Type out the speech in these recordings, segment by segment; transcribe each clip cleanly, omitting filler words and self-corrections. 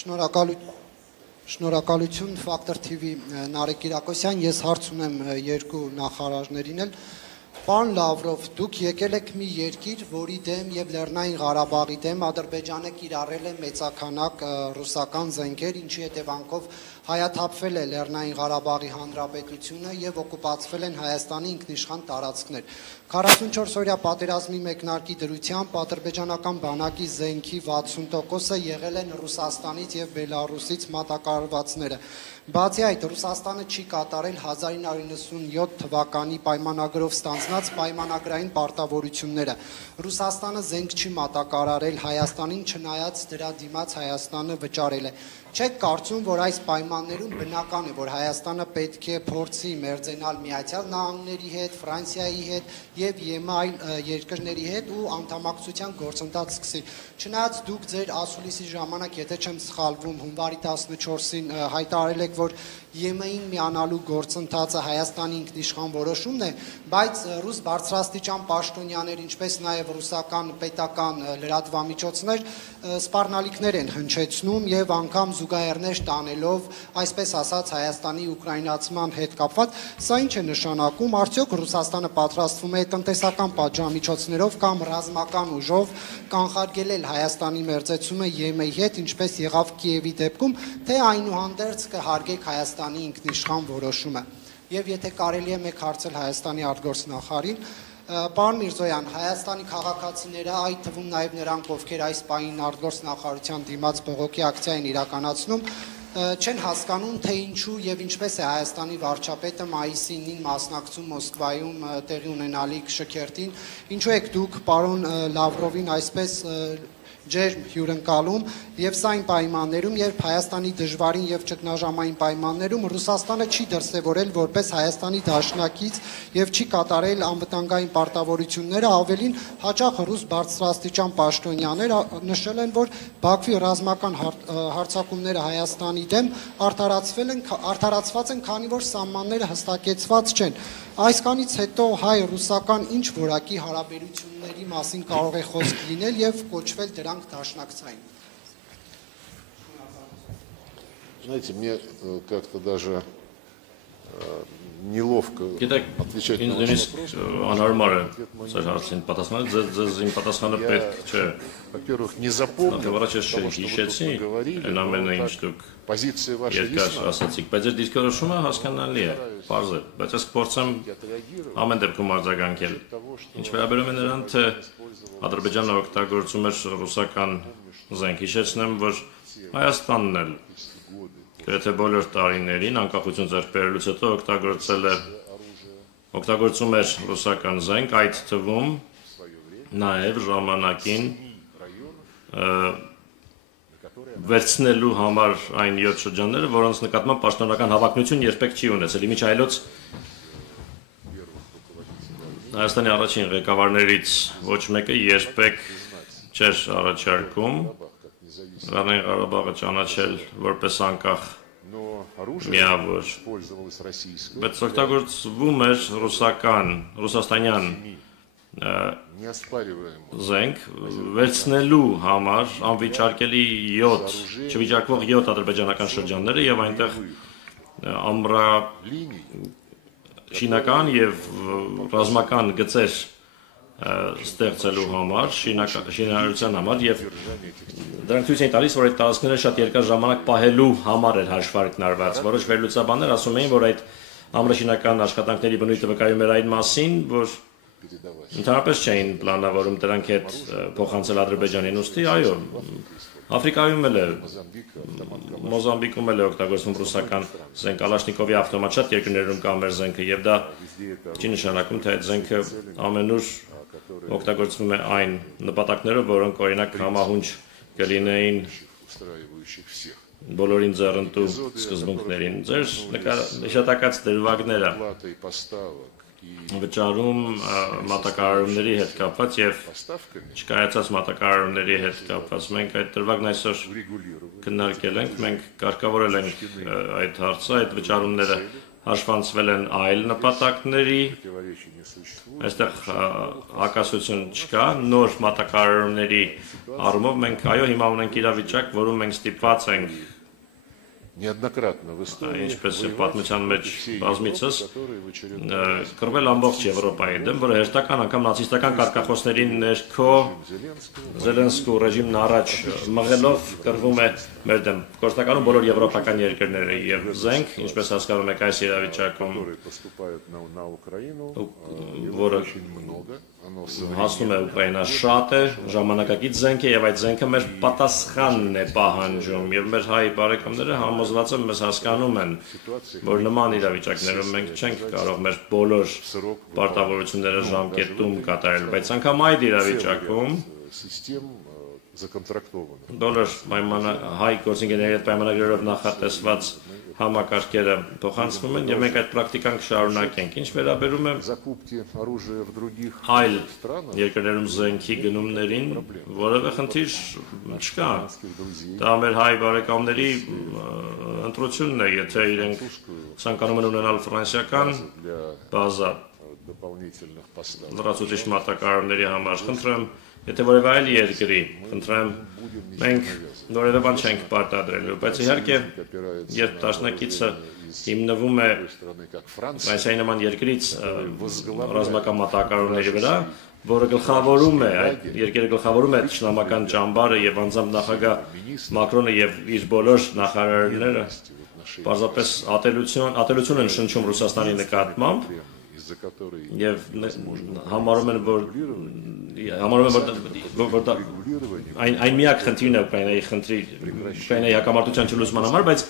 Շնորհակալություն Factor TV Նարեկ Կիրակոսյան, ես հարց ունեմ երկու նախարարներին էլ։ Պարոն Լավրով, դուք եկել եք մի երկիր, որի դեմ եւ Լեռնային Ղարաբաղի դեմ Ադրբեջանը կիրառել է մեծականակ ռուսական զենքեր, ինչի հետևանքով հայաթափվել է Լեռնային Ղարաբաղի Հանրապետությունը եւ օկուպացվել են Հայաստանի ինքնիշխան տարածքներ։ 44-օրյա պատերազմի մեկնարկի դրությամբ ադրբեջանական բանակի զենքի 60%-ը եղել են Ռուսաստանից եւ Բելարուսից մատակարարվածները։ Բացի այդ, Ռուսաստանը չի կատարել 1997 թվականի պայմանագրով ստանձնած պայմանագրային պարտավորությունները։ Ռուսաստանը զենք չի մատակարարել Հայաստանին, չնայած դրա դիմաց Հայաստանը վճարել է։ Չեք կարծում, որ այս պայմաններում բնական է, որ Հայաստանը պետք է փորձի մերձենալ Միացյալ Նահանգների հետ, Ֆրանսիայի հետ եւ ԵՄ այլ երկրների հետ ու անդամակցության գործընթաց սկսի։ Չնայած դուք ձեր ասուլիսի ժամանակ, եթե չեմ սխալվում, հունվարի 14-ին հայտարարել եք, որ ԵՄ-ին միանալու գործընթացը Հայաստանի ինքնիշխան որոշումն է, բայց ռուս բարձրաստիճան պաշտոնյաներ, ինչպես նաև ռուսական պետական լրատվամիջոցներ սպառնալիքներ են հնչեցնում եւ անգամ զուգահեռներ տանելով, այսպես ասած, Հայաստանի ուկրաինացման հետ կապված, սա ինչ է նշանակում, արդյոք Ռուսաստանը պատրաստվում է տնտեսական պատժամիջոցներով կամ ռազմական ուժով կանխարգելել Հայաստանի մերձեցումը ԵՄ-ի հետ, ինչպես եղավ Կիևի դեպքում, թե այնուհանդերձ կհարգեք Հայաստանի ինքնիշխան որոշումը։ Եվ եթե կարելի է մեկ հարցել Հայաստանի արտգործնախարարին, պարոն Միրզոյան, Հայաստանի քաղաքացիները, այդ թվում նաև նրանք, ովքեր այս պահին արտգործնախարարության դիմաց բողոքի ակցիա են իրականացնում, չեն հասկանում, թե ինչու եւ ինչպես է Հայաստանի վարչապետը մայիսի 9-ին մասնակցում Մոսկվայում տեղի ունենալիք շքերթին, ինչու եք դուք պարոն Լավրովին այսպես ջերմ հյուրընկալում եւ սա այն պայմաններում, երբ Հայաստանի դժվարին եւ ճգնաժամային պայմաններում Ռուսաստանը չի դրսեւորել որպես Հայաստանի դաշնակից եւ չի կատարել անվտանգային պարտավորությունները, ավելին հաճախ ռուս բարձրաստիճան պաշտոնյաներ նշել են, որ Բաքվի ռազմական հարձակումները Հայաստանի դեմ արդարացված են, քանի որ սահմանները հստակեցված չեն։ Այսքանից հետո հայ-ռուսական ինչ որակի հարաբերությունների մասին կարող է խոսք լինել եւ կոչվել դրանք դաշնակցային։ Знаете, мне как-то даже неловко отвечать на ваш вопрос. Во-первых, не запомнил того, что вы говорили. Позиция ваша ясна. Գրեթե բոլոր տարիներին անկախություն ձեռք բերելուց հետո օգտագործում էր ռուսական զենք, այդ թվում նաև ժամանակին վերցնելու համար այն 7 շրջանները, որոնց նկատմամբ պաշտոնական հավակնություն երբեք չի ունեցել։ Իմիջ այլոց Հայաստանի առաջին ղեկավարներից ոչ մեկը երբեք չէր առաջարկում Լեռնային Ղարաբաղը ճանաչել որպես անկախ միավոր, բայց օգտագործվում էր ռուսաստանյան զենք վերցնելու համար անվիճարկելի 7, չվիճարկվող 7 ադրբեջանական շրջանները եւ այնտեղ ամրաշինական եւ ռազմական գծեր ստեղծելու համար, շինարարության համար եւ դրանք ցույց են տալիս, որ այդ տարածքները շատ երկար ժամանակ պահելու համար էր հաշվարկնարված։ Որոշ վերլուծաբաններ ասում էին, որ այդ ամրաշինական աշխատանքների բնույթը վկայում էր այն մասին, որ ընդհանրապես չէին պլանավորում դրանք հետ փոխանցել Ադրբեջանին, ուստի այո, Աֆրիկայում էլ է, Մոզամբիկում էլ է օգտագործվում ռուսական զենք, Կալաշնիկովի ավտոմատ, շատ երկրներում կա մեր զենքը եւ դա չի նշանակում, թե այդ զենքը ամենուր օգտագործվում է այն նպատակներով, որոնք օրինակ համահունչ կլինեին բոլորին ձեռնտու սկզբունքներին։ Ձեր նշանակած դրվագները վճարում մատակարարումների հետ կապված եւ չկայացած մատակարարումների հետ կապված մենք այդ դրվագն այսօր քննարկել ենք, մենք կարգավորել ենք այդ հարցը, այդ վճարումները հաշվանցվել են այլ նպատակների, այստեղ հակասություն չկա, նոր մատակարարումների առումով մենք այո հիմա ունենք իրավիճակ, որում մենք ստիպված ենք ինչպես պատմության մեջ բազմիցս կռվել ամբողջ Եվրոպայի դեմ, որը հերթական անգամ նացիստական կարգախոսների ներքո Զելենսկու ռեժիմն առաջ մղելով կռվում է մեր դեմ։ Գործնականում բոլոր եվրոպական երկրները եւ զենք, ինչպես հասկանում եք այս իրավիճակում, որը հասնում է Ուկրաինա շատ է, ժամանակակից զենք է եւ այդ զենքը մեր պատասխանն է պահանջում եւ մեր հայ բարեկամները համոզված են մեզ հասկանում են, որ նման իրավիճակներում մենք չենք կարող մեր բոլոր պարտավորությունները ժամկետում կատարել, բայց անգամ այդ իրավիճակում բոլոր հայ գործընկերների հետ պայմանագրերով նախատեսված համակարգերը փոխանցվում են եւ մենք այդ պրակտիկան կշարունակենք։ Ինչ վերաբերում է այլ երկրներում զենքի գնումներին, որևէ խնդիր չկա։ Դա մեր հայ բարեկամների ընտրությունն է, եթե իրենք ցանկանում են ունենալ ֆրանսիական բազա լրացուցիչ մատակարարումների համար, խնդրեմ, եթե որևէ այլ երկրի, խնդրեմ, մենք որևէ բան չենք պարտադրելու, բայց իհարկե, երբ դաշնակիցը հիմնվում է Ֆրանսիայի նման երկրից ռազմական մատակարարումների վրա, որը գլխավորում է, այդ երկերը գլխավորում է ճշնամական ճամբարը եւ անձամբ նախագահ Մակրոնը եւ իր բոլոր նախարարները պարզապես ատելություն են շնչում Ռուսաստանի նկատմամբ եւ համարում են, որ այն միակ խնդիրն է Ուկրաինայի հակամարտության չլուծման համար, բայց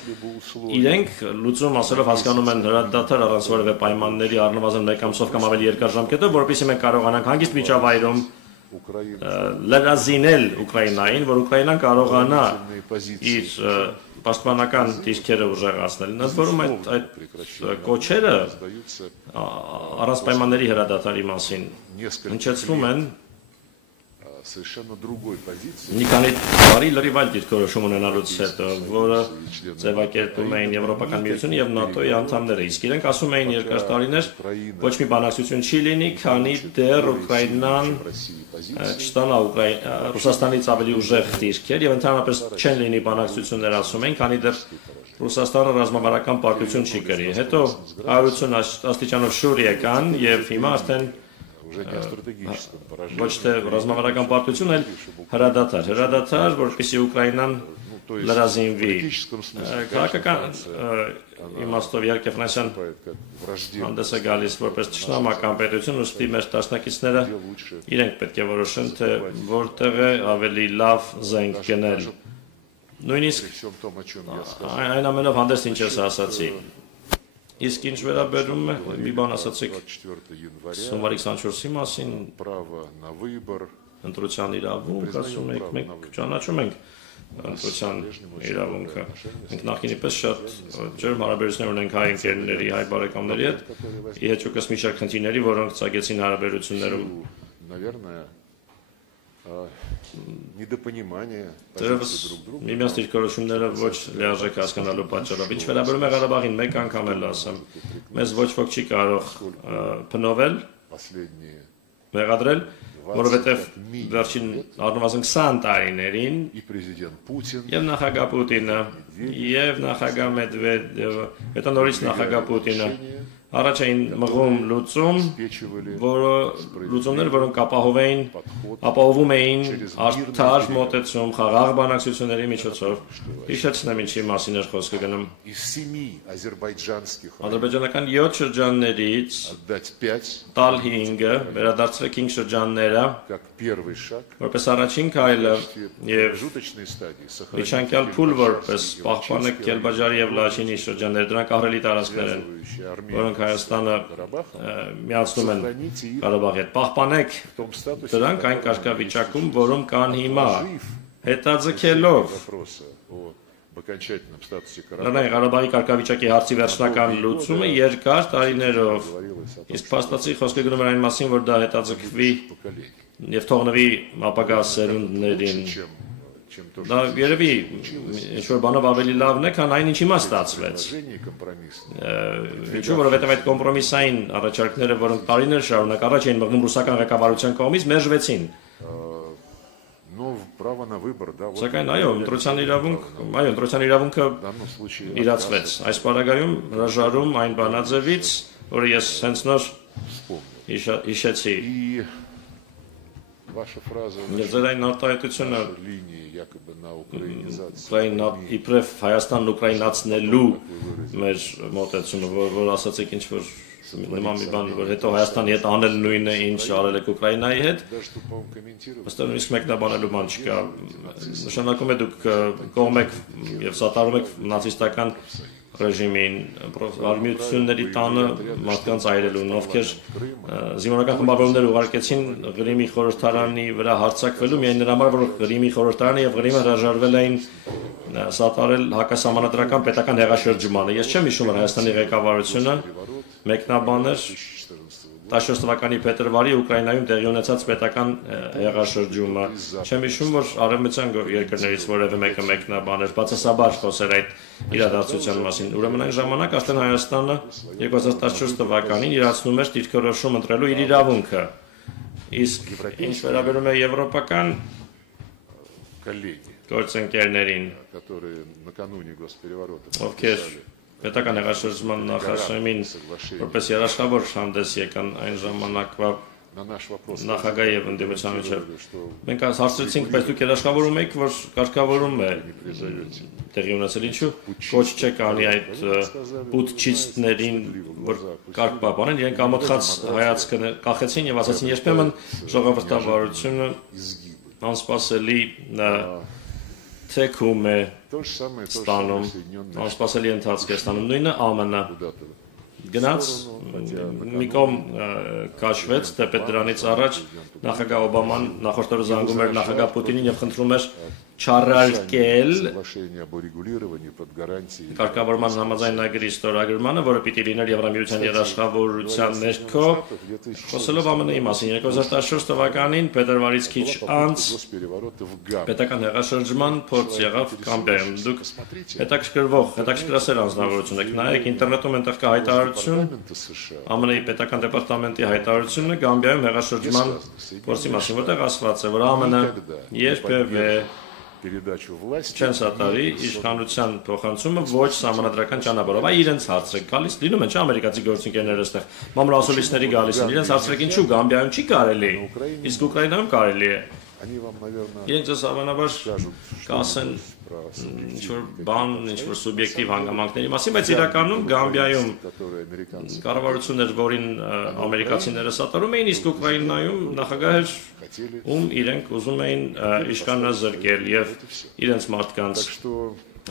իրենք լուծում ասելով հասկանում են հրադադար առանց որևէ պայմանների առնվազն մեկ ամսով կամ ավելի երկար ժամկետով, որովհետեւ մենք կարողանանք հանգիստ միջավայրում լրազինել Ուկրաինային, որ Ուկրաինան կարողանա իր պաշտպանական դիրքերը ուժեղացնել։ Ընդ որում այդ կոչերը առանց պայմանների հրադադարի մասին հնչեցվում են մի քանի տարի լրիվ այլ դիրքորոշում ունենալուց հետո, որը ձևակերպում էին Եվրոպական միությունը եւ ՆԱՏՕ-ի անդամները, իսկ իրենք ասում էին երկար տարիներ ոչ մի բանակցություն չի լինի, քանի դեռ Ուկրաինան չստանա Ռուսաստանից ավելի ուժեղ դիրքեր եւ ընդհանրապես չեն լինի բանակցություններ, ասում են, քանի դեռ Ռուսաստանը ռազմավարական պարտություն չի կրի։ Հետո 180 աստիճանով շուր եկան եւ հիմա արդեն ոչ թե ռազմավարական պարտություն, այլ հրադադար, որպեսզի Ուկրաինան լրազինվի։ Քաղաքական իմաստով իհարկե Ֆրանսիան հանդես է գալիս որպես ճշնամական պետություն, ուստի մեր դաշնակիցները իրենք պետք է որոշեն, թե որտեղ է ավելի լավ զենք գնել։ Նույնիսկ այն ամենով հանդես ինչ ես ասացի։ Իսկ ինչ վերաբերում է, մի բան ասացիք հունվարի 24-ի մասին, ընտրության իրավունք, ասում եք, մենք ճանաչում ենք ընտրության իրավունքը։ Մենք նախկինի պես շատ ջերմ հարաբերություններ ունենք հայ ընկերների, հայ բարեկամների հետ, ի հեճուկս մի շարք խնդիրների, որոնք ծագեցին հարաբերություններում։ Դերևս միմյանց դիրքորոշումները ոչ լիարժեք հասկանալու պատճառով։ Ինչ վերաբերում է Ղարաբաղին, մեկ անգամ էլ ասեմ, մեզ ոչ ոք չի կարող փնովել, մեղադրել, որովհետև վերջին առնվազն 20 տարիներին եւ նախագահ Պուտինը եւ նախագահ Մեդվեդևը, հետո նորից նախագահ Պուտինը առաջ էին մղում լուծումներ, որոնք ապահովում էին արդար մոտեցում խաղաղ բանակցությունների միջոցով։ Հիշեցնեմ ինչի մասին էր խոսքը գնում։ Ադրբեջանական 7 շրջաններից տալ 5-ը, վերադարձրեք 5 շրջանները, որպես առաջին քայլը եւ միջանկյալ փուլ որպես պահպանեք Կելբաջարի եւ Լաչինի շրջանները, դրանք ահռելի տարածքներ են, որոնք Հայաստանը միացնում են Ղարաբաղի հետ։ Պահպանեք դրանք այն կարգավիճակում, որում կան հիմա, հետաձգելով Ղարաբաղի կարգավիճակի հարցի վերջնական լուծումը երկար տարիներով, իսկ փաստացի խոսքը գնում էր այն մասին, որ դա հետաձգվի եւ թողնվի ապագա սերունդներին, դա երևի ինչ-որ բանով ավելի լավն է, քան այն ինչ հիմա ստացվեց։ Ինչու, որովհետև այդ կոմպրոմիսային առաջարկները, որոնք տարիներ շարունակ առաջ էին մղնում ռուսական ղեկավարության կողմից, մերժվեցին։ Սակայն այո, ընտրության իրավունքը իրացվեց։ Այս պարագայում հրաժարում այն բանաձևից, որը ես հենց նոր հիշեցի։ Ձեր այն արտահայտությունը իբրև Հայաստանն ուկրաինացնելու մեր մոտեցումը, որ ասացիք ինչ-որ նման մի բան, որ հետո Հայաստանի հետ անել նույնը, ինչ արել եք Ուկրաինայի հետ, ըստ նույնիսկ մեկնաբանելու բան չկա։ Նշանակում է դուք կողմ եք եւ սատարում եք նացիստական ռեժիմին, արմիությունների տանը մարդկանց այրելուն, ովքեր զինվորական խմբավորումներ ուղարկեցին Ղրիմի խորհրդարանի վրա հարձակվելու միայն նրա համար, որ Ղրիմի խորհրդարանը եւ Ղրիմը հրաժարվել էին սատարել հակասահմանադրական պետական հեղաշրջմանը։ Ես չեմ հիշում, որ Հայաստանի ղեկավարությունը մեկնաբաներ 14 թվականի փետրվարի Ուկրաինայում տեղի ունեցած պետական հեղաշրջումը։ Չեմ հիշում, որ արևմտյան երկրներից որևէ մեկը մեկնաբաներ բացասաբար խոսեր այդ իրադարձության մասին։ Ուրեմն այն ժամանակ արդեն Հայաստանը 2014 թվականին իրացնում էր դիրքորոշում ընտրելու իր իրավունքը։ Իսկ ինչ վերաբերում է եվրոպական գործընկերներին, ովքեր պետական հեղաշրջման նախաշեմին որպես երաշխավոր հանդես եկան այն ժամանակվա նախագահի եւ ընդդիմության միջեւ։ Մենք հարցրեցինք, բայց դուք երաշխավորում եք, որ կարգավորում է տեղի ունեցել, ինչու ոչ չեք անի այդ պուտչիստներին, որ կարգ պահպանեն, իրենք ամոթխած հայացքը կախեցին եւ ասացին, երբեմն ժողովրդավարությունը անսպասելի թեքում է ստանում, անսպասելի ընթացք է ստանում, նույնը ԱՄՆ-ը գնաց, մի կողմ քաշվեց, թեպետ դրանից առաջ նախագահ Օբաման նախորդ օրը զանգում էր նախագահ Պուտինին եւ խնդրում էր չառարկել կարգավորման համաձայնագրի ստորագրմանը, որը պիտի լիներ Եվրամիության երաշխավորության ներքո, խոսելով ԱՄՆ-ի մասին 2014 թվականին փետրվարից քիչ անց պետական հեղաշրջման փորձ եղավ Կամբերում։ Դուք հետաքրքրասեր անձնավորություն եք, նայեք ինտերնետում այնտեղ կա հայտարարություն, ԱՄՆ-ի պետական դեպարտամենտի հայտարարությունը Գամբիայում հեղաշրջման փորձի մասին, որտեղ ասված է, որ ԱՄՆ-ը երբևէ չեն սատարի իշխանության փոխանցումը ոչ սահմանադրական ճանապարհով, այ իրենց հարցրեք, գալիս լինում են չէ ամերիկացի գործընկերները այստեղ մամուլասոլիստների գալիս են, իրենց հարցրեք ինչու Գամբիայում չի կարելի, իսկ Ուկրաինայում կարելի է։ Իրենք ձեզ հավանաբար կասեն ինչ-որ բան, ինչ-որ սուբյեկտիվ հանգամանքների մասին, բայց իրականում Գամբիայում կառավարություն էր, որին ամերիկացիները սատարում էին, իսկ Ուկրաինայում նախագահ էր, ում իրենք ուզում էին իշխանազրկել եւ իրենց մարդկանց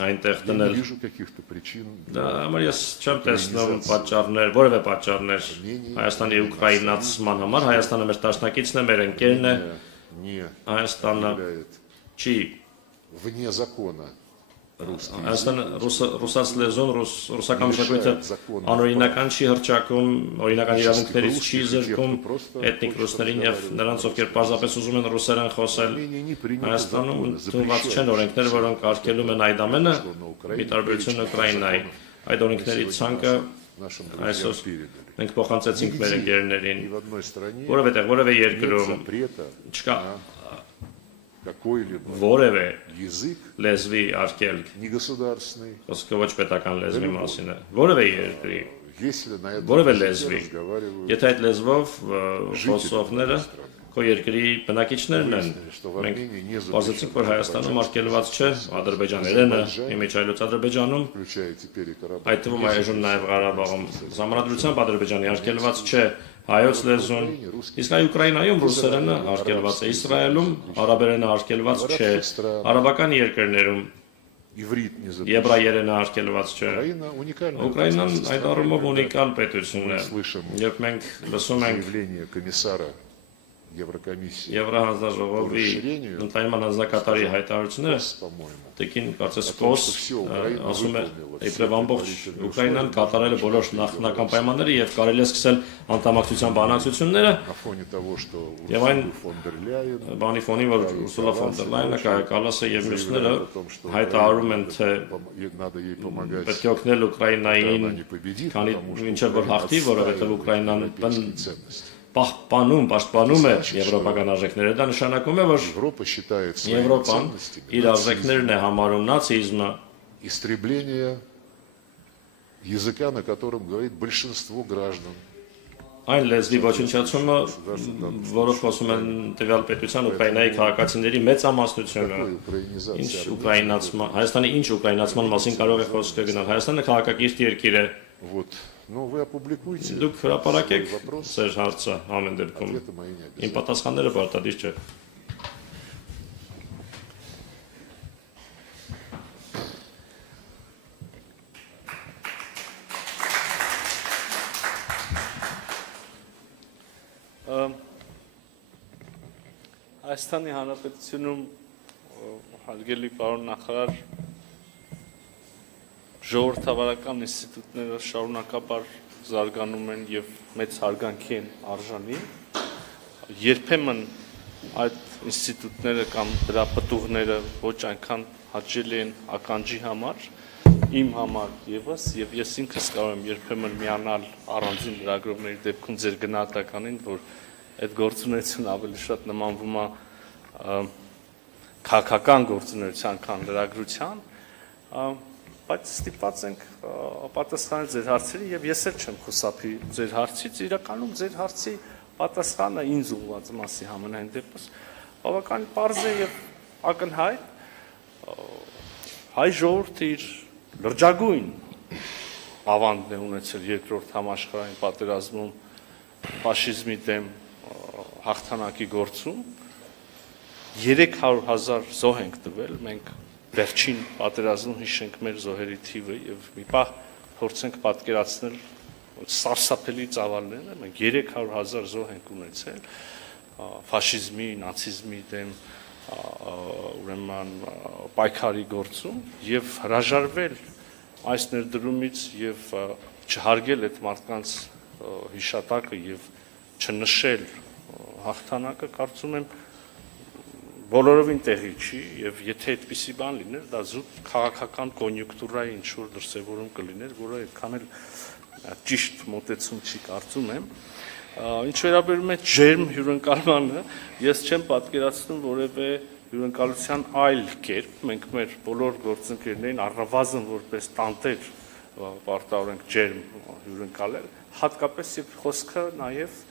այնտեղ դնել։ Դա համար ես չեմ տեսնում պատճառներ, որևէ պատճառներ Հայաստանի ուկրաինացման համար, Հայաստանը մեր դաշնակիցն է, մեր ընկերն է, Հայաստանը չի Հայաստանը ռուսաց լեզուն, ռուսական մշակույթը անօրինական չի հռչակում, օրինական իրավունքներից չի զրկում էթնիկ ռուսներին եւ նրանց, ովքեր պարզապես ուզում են ռուսերեն խոսել։ Հայաստանում ընդունված չեն օրենքներ, որոնք արգելում են այդ ամենը, ի տարբերություն Ուկրաինայի։ Այդ օրենքների ցանկը այսօր մենք փոխանցեցինք մեր ընկերներին, որովհետեւ որևէ երկրում չկա որևէ լեզվի արգելք, խոսքը ոչ պետական լեզվի մասին է, որևէ երկրի, որևէ լեզվի, եթե այդ լեզվով խոսողները քո երկրի բնակիչներն են, մենք բացեցինք, որ Հայաստանում արգելված չէ ադրբեջաներենը, իմիջայլոց Ադրբեջանում, այդ թվում այժմ նաև Ղարաբաղում, ժամանակությամբ Ադրբեջանի արգելված չէ հայոց լեզուն, իսկ այ Ուկրաինայում ռուսերենը արգելված է, Իսրայելում արաբերենը արգելված չէ, արաբական երկրներում եբրայերենը արգելված չէ։ Ուկրաինան այդ առումով ունիկալ պետություն է, երբ մենք լսում ենք Եվրահանձնաժողովի ընդայնման հանձնակատարի հայտարարությունները տեկին կարծես կոս ասում է իբրև ամբողջ Ուկրաինան կատարել է բոլոր նախնական պայմանները եւ կարելի է սկսել անդամակցության բանակցությունները եւ այն բանի ֆոնի որ Ուրսուլա ֆոն դեր Լայնը Կայա Կալասը եւ մյուսները հայտարարում են թե պետք է օգնել Ուկրաինային քանի մինչեւ որ հաղթի որովհետեւ Ուկրաինան պաշտպանում է եվրոպական արժեքները, դա նշանակում է, որ Եվրոպան իր արժեքներն է համարում նացիզմը, языка, на котором говорит большинство граждан. Այն լեզվի ոչնչացումը, որով խոսում են տվյալ պետության Ուկրաինայի քաղաքացիների մեծամասնությունը, Հայաստանի ինչ ուկրաինացման մասին կարող է խոսքը գնալ, Հայաստանը քաղաքակիրթ երկիր է, դուք հրապարակեք ձեր հարցը ամեն դեպքում, իմ պատասխանները պարտադիր չէ։ Հայաստանի Հանրապետությունում հարգելի պարոն նախարար ժողովրդավարական ինստիտուտները շարունակաբար զարգանում են եւ մեծ հարգանքի են արժանի երբեմն այդ ինստիտուտները կամ դրա պտուղները ոչ այնքան հաճելի են ականջի համար իմ համար եւս եւ ես ինքս կարող եմ երբեմն միանալ առանձին լրագրողների դեպքում ձեր գնահատականին որ այդ գործունեությունը ավելի շատ նմանվում է քաղաքական գործունեության քան լրագրության բայց ստիպված ենք պատասխանել ձեր հարցերի եւ ես էլ չեմ խուսափի ձեր հարցից իրականում ձեր հարցի պատասխանը ինձ ուղղված մասի համենայն դեպս բավական պարզ է եւ ակնհայտ հայ ժողովուրդը իր լրջագույն ավանդն է ունեցել երկրորդ համաշխարհային պատերազմում ֆաշիզմի դեմ հաղթանակի գործում 300,000 զոհ ենք տվել մենք վերջին պատերազմում հիշենք մեր զոհերի թիվը եւ մի պահ փորձենք պատկերացնել սարսափելի ծավալները մենք 300,000 զոհ ենք ունեցել ֆաշիզմի, նացիզմի դեմ ուրեմն պայքարի գործում եւ հրաժարվել այս ներդրումից եւ չհարգել այդ մարդկանց հիշատակը եւ չնշել հաղթանակը կարծում եմ բոլորովին տեղի չի եւ եթե այդպիսի բան լիներ դա զուտ քաղաքական կոնյունկտուրայի ինչ որ դրսևորում կլիներ որը այդքան էլ ճիշտ մոտեցում չի կարծում եմ ինչ վերաբերում է ջերմ հյուրընկալմանը ես չեմ պատկերացնում որևէ հյուրընկալության այլ կերպ մենք մեր բոլոր գործընկերներին առնվազն որպես տանտեր պարտավորենք ջերմ հյուրընկալել հատկապես եւ խոսքը նաեւ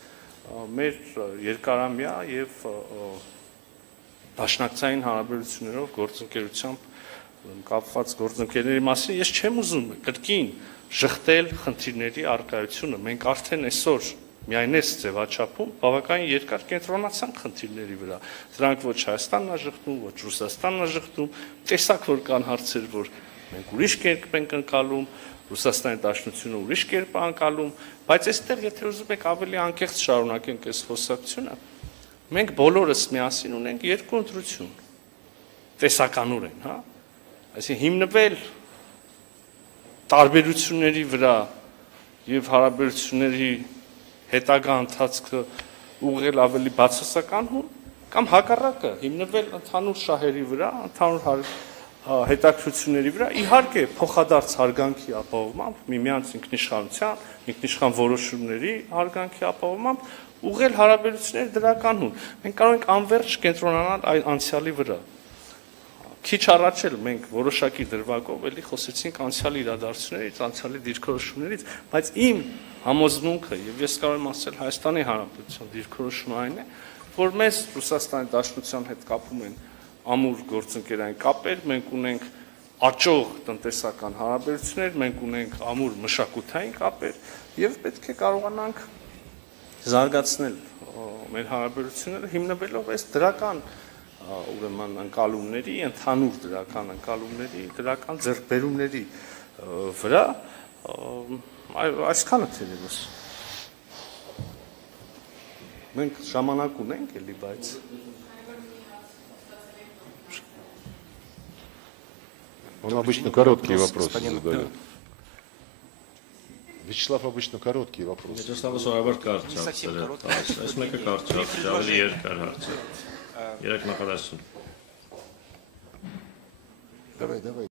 մեր երկարամյա եւ Դաշնակցային հարաբերություններով գործընկերությամբ կապված գործընկերների մասին ես չեմ ուզում կրկին շղթել խնդիրների արկայությունը մենք արդեն այսօր միայն այս ձևաչափում բավականին երկար կենտրոնացանք խնդիրների վրա դրանք ոչ Հայաստանն է շղթում ոչ Ռուսաստանն է շղթում տեսակ որ կան հարցեր որ մենք ուրիշ կերպ ենք ընկալում Ռուսաստանի Դաշնությունը ուրիշ կերպ է ընկալում բայց այստեղ եթե ուզում եք ավելի անկեղծ շարունակենք այս խոսակցությունը Մենք բոլորս միասին ունենք երկու ընտրություն, տեսականորեն, հա, այսինքն հիմնվել տարբերությունների վրա եւ հարաբերությունների հետագա ընթացքը ուղղել ավելի բացասական կամ հակառակը հիմնվել ընդհանուր շահերի վրա, ընդհանուր հետաքրությունների վրա, իհարկե փոխադարձ հարգանքի ապահովմամբ, միմյանց ինքնիշխանության, ինքնիշխան որոշումների հարգանքի ապահովմամբ ուղղել հարաբերությունները դրականուն։ Մենք կարող ենք անվերջ կենտրոնանալ այդ անցյալի վրա։ Քիչ առաջ էլ մենք որոշակի դրվագով էլի խոսեցինք անցյալի իրադարձություններից, անցյալի դիրքորոշումներից, բայց իմ համոզմունքը եւ ես կարող եմ ասել Հայաստանի Հանրապետության դիրքորոշումը այն է, որ մեզ Ռուսաստանի Դաշնության հետ կապում են ամուր գործընկերային կապեր, մենք ունենք աճող տնտեսական հարաբերություններ, մենք ունենք ամուր մշակութային կապեր եւ պետք է կարողանանք զարգացնել մեր հարաբերությունները հիմնվելով այս դրական ուրեմն ընկալումների, ընդհանուր դրական ընկալումների, դրական ձեռքբերումների վրա այսքանը թերևս Մենք ժամանակ ունենք էլի, բայց Он обычно короткие вопросы задает. Вячеслав обычно короткие вопросы. Վեճեսլավը սովորաբար կարճ հարցեր է տալիս, այս մեկը կարճ հարց, ավելի երկար հարց է։ Երեք նախադասություն։ Давай.